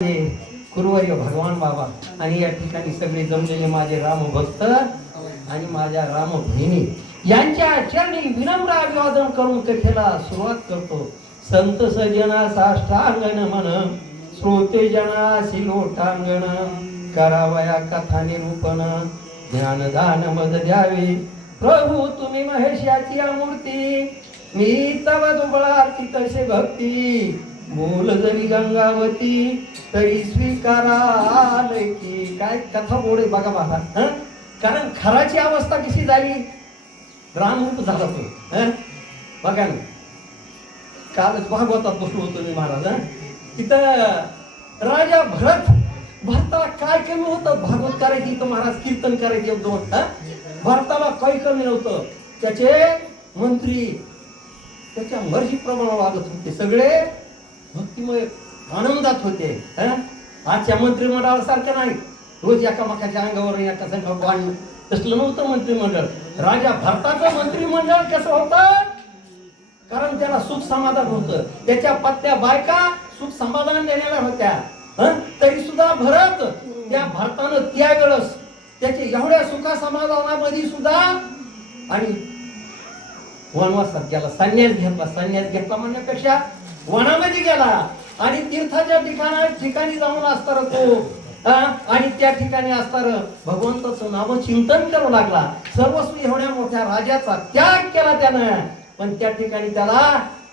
गुरुवर्य भगवान बाबा आणि या ठिकाणी सगळे जमलेले माझे रामभक्त आणि माझ्या रामभगिनी यांच्या चरणी विनम्र अभिवादन करून कथेला सुरुवात करतो. संत सजना साष्टांग नमन, श्रोते जना शिलोटांगण, करावया कथा निरूपण, ज्ञानदान मद द्यावे प्रभू तुम्ही महेशाची मूर्ती, मी तव दुबळार्ची तसे भक्ती, बोल जरी गंगावती तरी स्वीकाराल की. काय कथा बोल बघा बघा. कारण खराची अवस्था कशी झाली, रामरूप झाला तो. बघा ना, कालच भागवतात बसलो होतो मी महाराज. तिथं राजा भरताला काय कमी होतं, भागवत करायची इथं महाराज, कीर्तन करायचे दोन. भरताला काही कमी नव्हतं. त्याचे मंत्री त्याच्या मर्जीप्रमाणे वागत होते, सगळे भक्तिमय आनंदात होते. आजच्या मंत्रिमंडळासारखं नाही, रोज एकामेकाच्या अंगावर एका संघ बांधणं, तसलं नव्हतं मंत्रिमंडळ. राजा भरताचं मंत्रिमंडळ कसं होतं, कारण त्याला सुख समाधान होतं. त्याच्या पत्त्या बायका सुख समाधान देणाऱ्या होत्या. तरी सुद्धा भरत त्या भरतानं त्यावेळेस त्याच्या एवढ्या सुखा समाधानामध्ये सुद्धा आणि वनवासात गेला, संन्यास घेतला म्हणण्यापेक्षा वनामध्ये गेला आणि तीर्थाच्या ठिकाणी जाऊन असताना तो आणि त्या ठिकाणी असताना भगवंताचं नाव चिंतन करू लागला. सर्वस्व एवढ्या मोठ्या राजाचा त्याग केला त्यानं. पण त्या ठिकाणी त्याला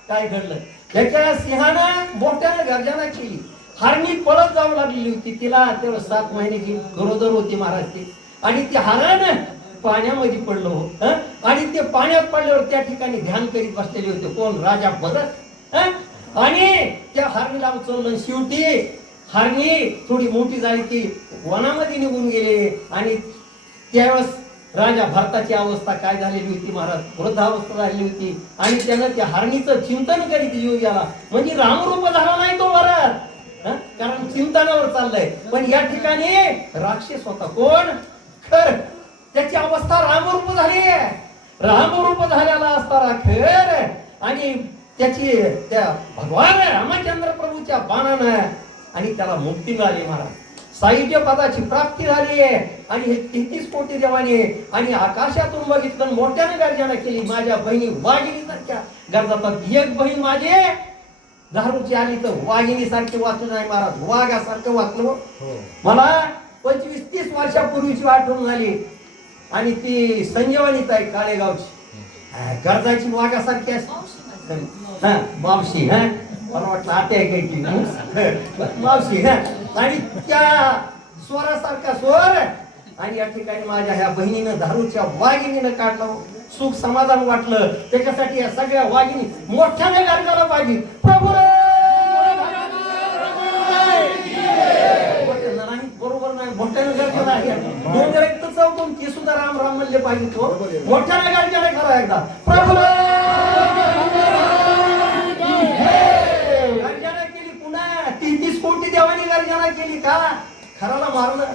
काय घडलं, त्याच्या सिंहानं मोठ्यानं गर्जना केली. हरणी पळत जाऊ लागलेली होती, तिला तेवढं 7 महिन्याची गरोदर होती महाराज ती. आणि ती हरण पाण्यामध्ये पडलो आणि ते पाण्यात पडल्यावर त्या ठिकाणी ध्यान करीत बसलेले होते. कोण, राजा भरत. आणि त्या हरणीला उचललं. शेवटी हरणी थोडी मोठी झाली, ती वनामध्ये निघून गेले. आणि त्यावेळेस राजा भरताची अवस्था काय झालेली होती महाराज, वृद्धावस्था झालेली होती. आणि त्यानं त्या हरणीचं चिंतन करीत जीव गेला. म्हणजे रामरूप झाला नाही तो भरत, कारण चिंतनावर चाललंय. पण या ठिकाणी राक्षस होता. कोण, खर. त्याची अवस्था रामरूप झाली. रामरूप झालेला असताना खर आणि त्याची त्या भगवान रामचंद्र प्रभूच्या बाणानं आणि त्याला मुक्ती मिळाली महाराज. साहित्य पदाची प्राप्ती झाली आहे. आणि हे 33 कोटी देवाने आणि आकाशातून बघितलं, मोठ्याने गर्जना केली. माझ्या बहिणी वाघिणीसारख्या गरजातात. एक बहीण माझी दारूची आली तर वाघिणी सारखी वाचून आहे महाराज, वाघासारखं वाचलो. मला 25-30 वर्षापूर्वीची आठवण झाली. आणि ती संजीवनी ताई काळेगावची गरजाची वाघासारखी असते. मावशी, मला वाटलं आते आहे काही मावशी. आणि त्या स्वरासारखा स्वर. आणि या ठिकाणी माझ्या ह्या बहिणीनं दारूच्या वाघिणीनं काढलं, सुख समाधान वाटलं. त्याच्यासाठी या सगळ्या वाघिणी मोठ्याने गायला पाहिजे. प्रभू बरोबर नाही, मोठ्याने गर्जना आहे. दोन रक्त चौकून ती सुद्धा राम राम म्हणले पाहिजे. तो मोठ्याने गर्जना करा एकदा. प्रभू गर्जना केली. पुन्हा 33 कोटी देवानी गर्जना केली. का, खराला मारलं.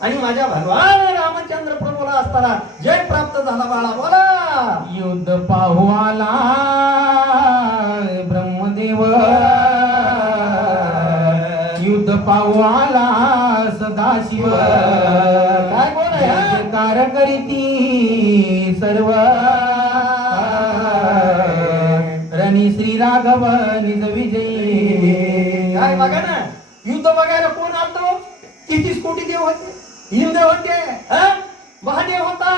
आणि माझ्या भगवान रामचंद्र प्रभूला असताना जय प्राप्त झाला. बाळा बोला. युद्ध पाहू आला ब्रह्मदेव, युद्ध पाहू आला सदाशिव. काय बोल कार करीती सर्व, रणी श्री राघव निज विजयी. काय बघा ना, युद्ध बघायला कोण आलतो, 33 कोटी देव होते, इंद्र होते, महादेव होता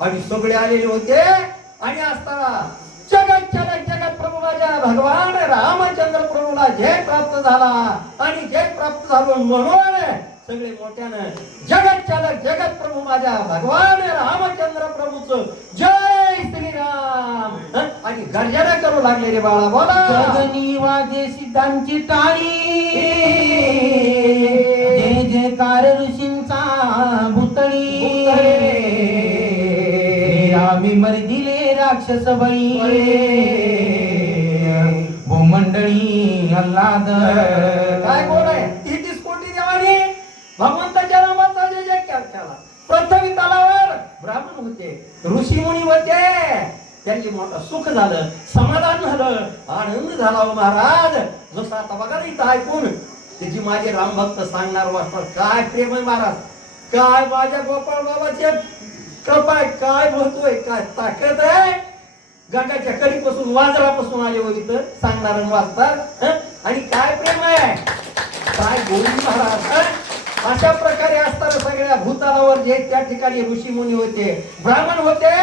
आणि सगळे आलेले होते. आणि असताना जगत प्रभू माझ्या भगवान रामचंद्र प्रभूला जय प्राप्त झाला. आणि जय प्राप्त झालो म्हणून सगळे मोठ्यानं जगत प्रभू माझ्या भगवान रामचंद्र प्रभूचं जय श्रीराम आणि गर्जना करू लागले रे बाळा. बोला. जगनी वाजे सिद्धांची टाळी, जय जयकार ऋषींचा भूतळी. रामी मर्दिले राक्षस बळी, भूमंडळी आल्हाद. काय बोल आहे, 33 कोटी देवाने भगवंताच्या नामाचा जय जयकार केला. पृथ्वी तलावर ब्राह्मण होते, ऋषी मुनी होते, त्यांनी मोठं सुख झालं, समाधान झालं, आनंद झाला महाराज. जसं आता बघा इथं ऐकून त्याची माझे रामभक्त सांगणार वाटतात काय प्रेम आहे महाराज, काय माझ्या गोपाळ बाबाचे कृपा आहे, काय महत्व आहे, काय ताकद आहे. गंगाच्या कडीपासून वाजरापासून आले हो इथं सांगणार वाचतात. आणि काय प्रेम आहे, काय गोविंद महाराज. अशा प्रकारे असताना सगळ्या भूतालावर जे त्या ठिकाणी ऋषी मुनी होते, ब्राह्मण होते,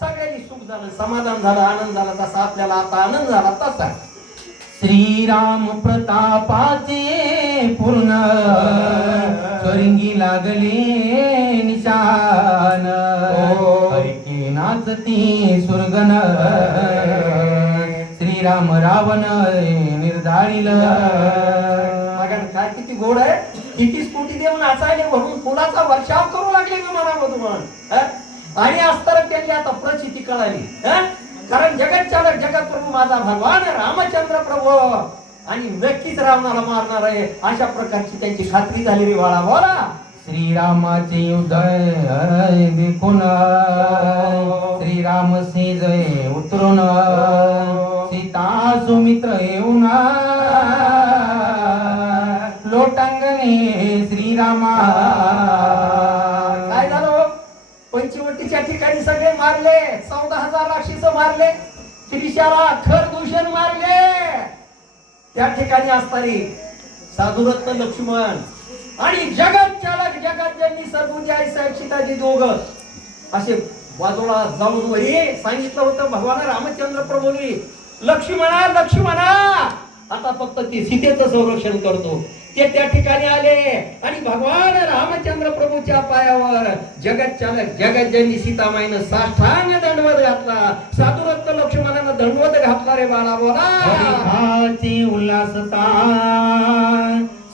सगळ्यांनी सुख झालं, समाधान झालं, आनंद झाला. जसा आपल्याला आता आनंद झाला तसा श्रीराम प्रतापाचे पूर्ण स्वर्गी लागले निशान. हरिके नाचती सुरगन श्रीराम रावण निर्धारिल. काय किती गोड आहे, किती स्फूर्ती देऊन नाचायले म्हणून फुलाचा वर्षाव करू लागले विमानामधून. आणि असताना त्यांनी आता प्रचिती कळाली. कारण जगत चालक जगत प्रभू माझा भगवान रामचंद्र प्रभू आणि व्यक्तीच रावणाला मारणार आहे, अशा प्रकारची त्यांची खात्री झाली रे बाळा. बोला श्रीरामाचे उदय देखून श्रीराम सेजय उतरून सीता सुमित्र येऊन लोटांगणे श्रीरामा. काय झालं, पंचवटीच्या ठिकाणी सगळे मारले, 14,000 राक्षस मारले, त्रिशाला खर दूषण मारले. त्या ठिकाणी असताना साधुरत्न लक्ष्मण आणि जगत चालक जगत ज्यांनी सर्वोदय साहेब सीताजी दोघं असे बाजूला जाऊन वरी सांगितलं होतं भगवान रामचंद्र प्रभूंनी, लक्ष्मणा लक्ष्मणा आता फक्त ती सीतेचं संरक्षण करतो. ते त्या ठिकाणी आले आणि भगवान रामचंद्र प्रभूच्या पायावर जगत चालक जगत ज्यांनी सीतामाईनं साष्टांग दंडवत घातला, साधुरत्न लक्ष्मणानं दंडवत घातला रे बाळा. बोला उल्हासता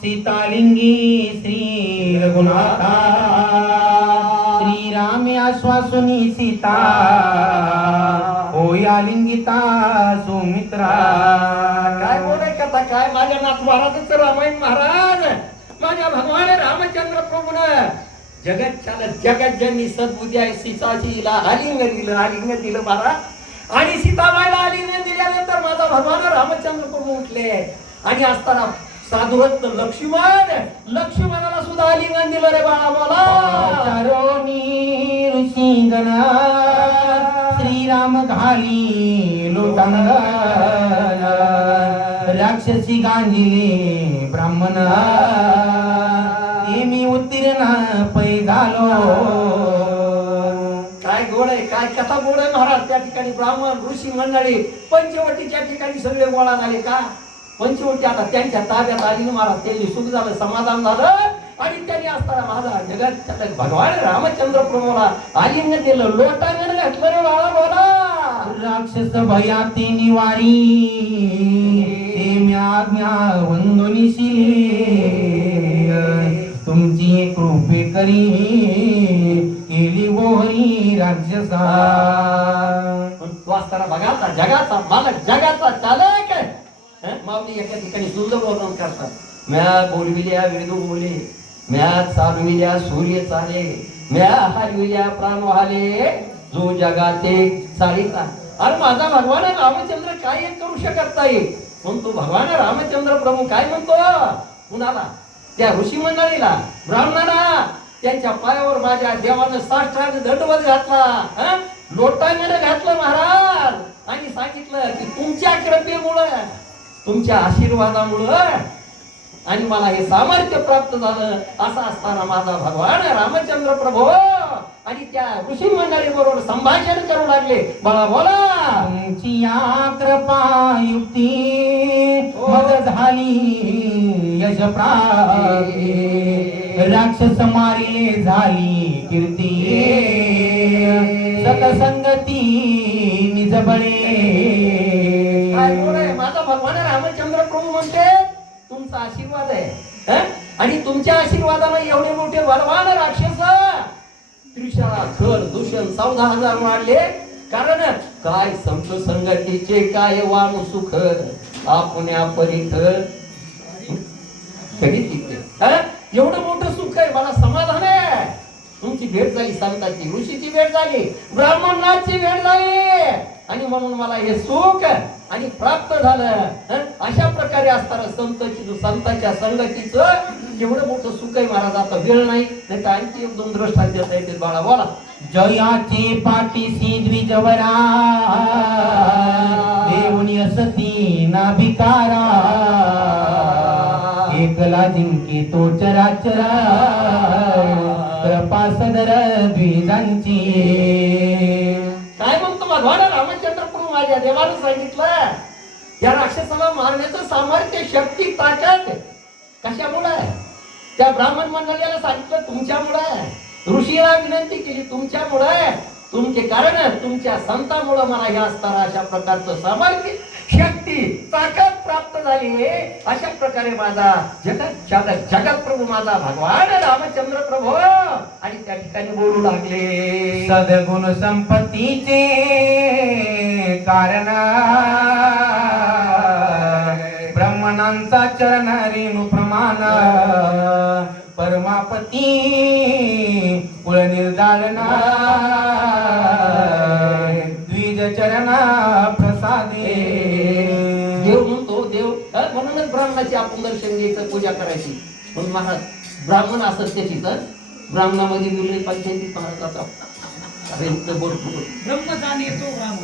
सीतालिंगी श्री रघुनाथा श्रीरामे आश्वासनी सीता होया लिंगिता सुमित्रा. काय बोलाय कथा, काय माझ्या नाथ महाराजच रामायण महाराज. माझ्या भगवान रामचंद्र प्रभून जगत चालक जगत ज्यांनी सद्बुद्धी आहे सीताजीला आलिंगन दिलं महाराज. आणि सीताबाईला आलिंगन दिल्यानंतर माझा भगवान रामचंद्र प्रभू उठले आणि असताना साधुरत्न लक्ष्मणाला सुद्धा आलिंगन दिलं रे बाळा. बोला ऋषीगण श्रीराम घाली लोटांगण राक्षसी गांजिले ब्राह्मण मी उत्तीर्ण पै झालो. काय गोड आहे, काय कथा गोड आहे महाराज. त्या ठिकाणी ब्राह्मण ऋषी मंडळी पंचवटीच्या ठिकाणी सगळे गोळा झाले. का पंचवटी आता त्यांच्या ताब्यात आली महाराज. त्यांनी सुख झालं, समाधान झालं. आणि त्यांनी असताना माझा जगत चालक भगवान रामचंद्र प्रभूला आलिंगन दिलं, लोटांगण घातलं रे बाळा. बोला राक्षस भयाती निवारी ते आज्ञा वंदनीशी तुमची कृपे करी केली बोहरी राक्षसा. तू असताना बघाचा जगाचा मालक जगाचा चालक माऊली एका ठिकाणी सुंदर वर्णन करतात. म्या बोलविल्या वेदू बोले, म्या चालविल्या सूर्य चाले, म्या हलविल्या प्राण वाहले, जो जगाते चालिता. अरे माझा भगवान रामचंद्र काय करू शकत नाही, म्हणतो भगवान रामचंद्र प्रभू काय म्हणतो कुणाला, त्या ऋषी मंडळीला ब्राह्मणाला त्यांच्या पायावर माझ्या देवानं साष्टांग दंडवत घातला, लोटांगण घातलं महाराज. आणि सांगितलं की तुमच्या कृपेमुळं तुमच्या आशीर्वादामुळं आणि मला हे सामर्थ्य प्राप्त झालं. असं असताना माझा भगवान रामचंद्र प्रभू आणि त्या ऋषी मंडळी बरोबर संभाषण करू लागले. मला बोला तुमची या कृपा युक्ती मद झाली यश प्राप्ती, राक्षस मारिले झाली कीर्ती, सतसंगती निजबळे. माझा भगवान रामचंद्र प्रभू म्हणते तुमचा आशीर्वाद आहे आणि तुमच्या आशीर्वादाने एवढे मोठे बलवान राक्षस त्रिशाला खर दूषण 14,000 मारले. कारण काय संत संगतीचे काय वाण सुख आपण्या परिथ एवढं मोठं सुख आहे, मला समाधान आहे. तुमची भेट झाली, संतांची ऋषीची भेट झाली, ब्राह्मणाची भेट झाली. आणि म्हणून मला हे सुख आणि प्राप्त झालं. अशा प्रकारे असताना संतांच्या संगतीचं एवढं मोठं सुख आहे महाराज. आता वेळ नाही तर आणखी एक दोन दृष्टांत देता येते. बाळा बोला. जयाचे पाठीसी द्विजवरा देऊनी असती ना भिकारा एकला जिंकी तो चराचरा कृपा सदर द्विजांची. काय म्हणतो भगवान रामचंद्र प्रभू माझ्या देवानं सांगितलं या राक्षसाला मारण्याचं सामर्थ्य शक्ती ताकद कशामुळे आहे? त्या ब्राह्मण मंडळीला सांगितलं तुमच्यामुळे. ऋषीला विनंती केली तुमच्यामुळे. तुमचे कारण तुमच्या संतामुळे मला हे असताना अशा प्रकारचं सामर्थ्य शक्ती ताकद प्राप्त झाली. अशा प्रकारे माझा जगत प्रभू माझा भगवान रामचंद्र प्रभू आणि त्या ठिकाणी बोलू लागले. सद्गुण संपत्तीचे कारण ब्रह्मणांचा चरण रेणू प्रमाण परमापती कुळ निर्दारणा द्विज चरण प्रसादे. देव म्हणतो देव म्हणूनच ब्राह्मणाची आपण दर्शन घ्यायचं पूजा करायची. म्हणून महाराज ब्राह्मण असत त्याची तर ब्राह्मणामध्ये विरळी पंचायती महाराजाचा ब्रह्मचारी येतो ब्राह्मण.